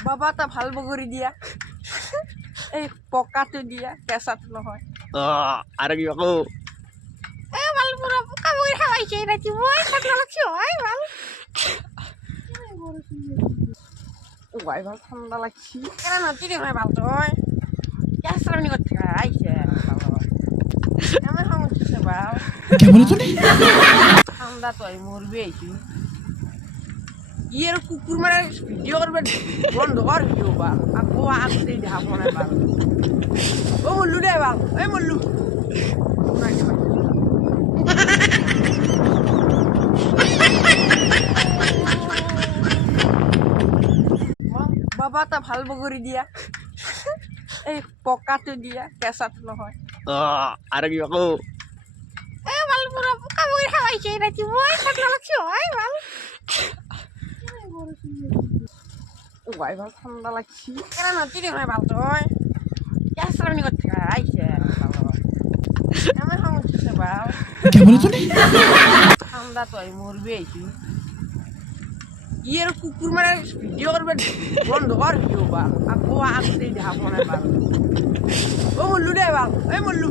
বাবা তা ভাল বগরি দিয়া এই পকাটো দিয়া কেঁচাটো নহয় আৰু কি আকৌ ভাল পুরা পোকা বগরি খাওয়াইছে নাকি মই ঠান্ডা লাগছে হয় ভাল ওয়াই ভাল ঠান্ডা লাগছে কেন নতি রে ভাই ভাল তো হয় কেঁচরানি করতে আইছে আমার সমস্যা বাল কেমন আছো ঠান্ডা তো আমি মরবে আইছি ইয়ের কুকুর মারা ভিডিও করবে বন্ধ কর ভিডিও বা আকো আসতে ঢাপ মনে বা ও মল্লু রে বা এই মল্লু বাবা তা ভাল বগরি দিয়া এই পকাটো দিয়া কেঁচাটো নহয় আৰু কি আকৌ ভাল পুরা পোকা বগরি খাওয়াইছে নাকি মই ঠান্ডা লাগছে হয় ভাল ওয়াই ভাল ঠান্ডা লাগছে কেন নতি রে ভাই ভাল তো হয় কেঁচরানি করতে আইছে আমার সমস্যা বাল কেমন আছো ঠান্ডা তো আমি মরবে আইছি ইয়ের কুকুর মারা ভিডিও করবে বন্ধ কর ভিডিও বা আকো আসতে ঢাপ মনে বা ও মল্লু রে বা এই মল্লু